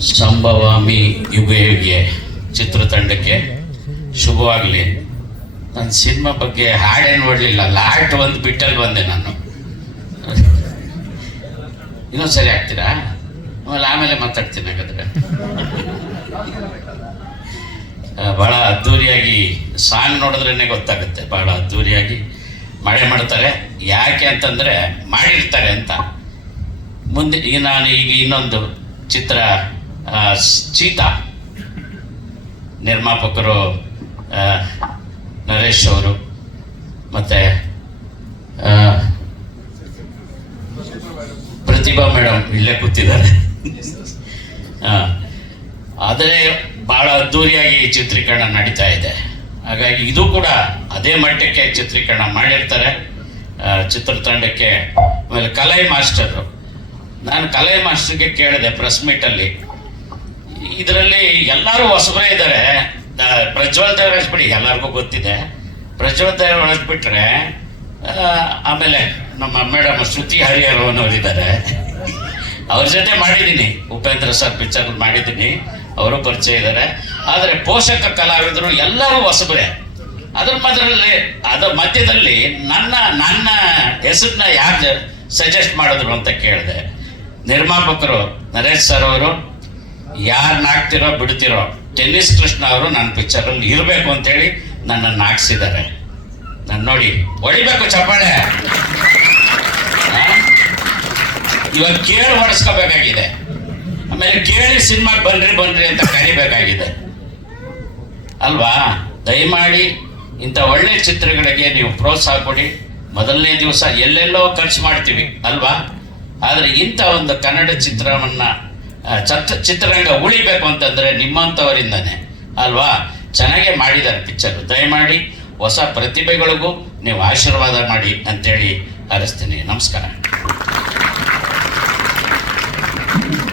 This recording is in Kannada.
ಸಂಭವಾಮಿ ಯುಗಯುಗೆ ಚಿತ್ರತಂಡಕ್ಕೆ ಶುಭವಾಗಲಿ. ನನ್ನ ಸಿನಿಮಾ ಬಗ್ಗೆ ಹಾಡೇನು ನೋಡಲಿಲ್ಲ. ಲಾಟ್ ಒಂದು ಬಿಟ್ಟಲ್ಲಿ ಬಂದೆ ನಾನು. ಇನ್ನೊಂದು ಸರಿ ಆಗ್ತೀರಾ? ಆಮೇಲೆ ಆಮೇಲೆ ಮಾತಾಡ್ತೀನಿ ಹಾಗಾದ್ರೆ. ಭಾಳ ಅದ್ಧೂರಿಯಾಗಿ ಸಾಂಗ್ ನೋಡಿದ್ರೇ ಗೊತ್ತಾಗುತ್ತೆ. ಬಹಳ ಅದ್ಧೂರಿಯಾಗಿ ಮಳೆ ಮಾಡ್ತಾರೆ. ಯಾಕೆ ಅಂತಂದರೆ ಮಾಡಿರ್ತಾರೆ ಅಂತ. ಮುಂದೆ ಈಗ ನಾನು ಈಗ ಇನ್ನೊಂದು ಚಿತ್ರ ಚೀತಾ ನಿರ್ಮಾಪಕರು ನರೇಶ್ ಅವರು, ಮತ್ತು ಪ್ರತಿಭಾ ಮೇಡಮ್ ಇಲ್ಲೇ ಕೂತಿದ್ದಾರೆ. ಆದರೆ ಭಾಳ ಅದ್ಧೂರಿಯಾಗಿ ಚಿತ್ರೀಕರಣ ನಡೀತಾ ಇದೆ. ಹಾಗಾಗಿ ಇದು ಕೂಡ ಅದೇ ಮಟ್ಟಕ್ಕೆ ಚಿತ್ರೀಕರಣ ಮಾಡಿರ್ತಾರೆ. ಚಿತ್ರತಂಡಕ್ಕೆ, ಆಮೇಲೆ ಕಲೈ ಮಾಸ್ಟರು. ನಾನು ಕಲೈ ಮಾಸ್ಟರ್ಗೆ ಕೇಳಿದೆ ಪ್ರೆಸ್ ಮೀಟಲ್ಲಿ ಇದರಲ್ಲಿ ಎಲ್ಲರೂ ಹೊಸಬರೇ ಇದ್ದಾರೆ. ಪ್ರಜ್ವಲ್ ದೇವರಾಜ್ ಬಿಡಿ ಎಲ್ಲರಿಗೂ ಗೊತ್ತಿದೆ. ಪ್ರಜ್ವಲ್ ದೇವರಾಜ್ ಬಿಟ್ರೆ ಆಮೇಲೆ ನಮ್ಮ ಮೇಡಮ್ ಶ್ರುತಿ ಹರಿಹರ ಅನ್ನೋರಿದ್ದಾರೆ ಅವ್ರ ಜೊತೆ ಮಾಡಿದ್ದೀನಿ. ಉಪೇಂದ್ರ ಸರ್ ಪಿಕ್ಚರ್ ಮಾಡಿದ್ದೀನಿ. ಅವರು ಪರಿಚಯ ಇದ್ದಾರೆ. ಆದರೆ ಪೋಷಕ ಕಲಾವಿದರು ಎಲ್ಲರೂ ಹೊಸಬರೇ. ಅದ್ರ ಮಧ್ಯದಲ್ಲಿ ಅದರ ಮಧ್ಯದಲ್ಲಿ ನನ್ನ ನನ್ನ ಹೆಸರನ್ನ ಯಾರು ಸಜೆಸ್ಟ್ ಮಾಡಿದ್ರು ಅಂತ ಕೇಳಿದೆ. ನಿರ್ಮಾಪಕರು ನರೇಶ್ ಸರ್ ಅವರು ಯಾರನ್ನ ಹಾಕ್ತಿರೋ ಬಿಡ್ತಿರೋ ಟೆನ್ನಿಸ್ ಕೃಷ್ಣ ಅವರು ನನ್ನ ಪಿಕ್ಚರಲ್ಲಿ ಇರಬೇಕು ಅಂತೇಳಿ ನನ್ನನ್ನು ಹಾಕ್ಸಿದ್ದಾರೆ ನಾನು ನೋಡಿ, ಹೊಡಿಬೇಕು ಚಪ್ಪಾಳೆ? ಇವಾಗ ಕೇಳಿ ಹೊಡೆಸ್ಕೋಬೇಕಾಗಿದೆ. ಆಮೇಲೆ ಕೇಳಿ ಸಿನಿಮಾಗೆ ಬನ್ರಿ ಬನ್ರಿ ಅಂತ ಕರಿಬೇಕಾಗಿದೆ. ಅಲ್ವಾ? ದಯಮಾಡಿ ಇಂಥ ಒಳ್ಳೆ ಚಿತ್ರಗಳಿಗೆ ನೀವು ಪ್ರೋತ್ಸಾಹ ಕೊಡಿ. ಮೊದಲನೇ ದಿವಸ ಎಲ್ಲೆಲ್ಲೋ ಖರ್ಚು ಮಾಡ್ತೀವಿ, ಅಲ್ವಾ? ಆದರೆ ಇಂಥ ಒಂದು ಕನ್ನಡ ಚಿತ್ರವನ್ನ ಆ, ಚತ್ರ ಚಿತ್ರರಂಗ ಉಳಿಬೇಕು ಅಂತಂದ್ರೆ ನಿಮ್ಮಂಥವರಿಂದನೇ ಅಲ್ವಾ? ಚೆನ್ನಾಗೇ ಮಾಡಿದ್ದಾರೆ ಪಿಕ್ಚರ್. ದಯಮಾಡಿ ಹೊಸ ಪ್ರತಿಭೆಗಳಿಗೂ ನೀವು ಆಶೀರ್ವಾದ ಮಾಡಿ ಅಂತೇಳಿ ಹರಿಸ್ತೀನಿ. ನಮಸ್ಕಾರ.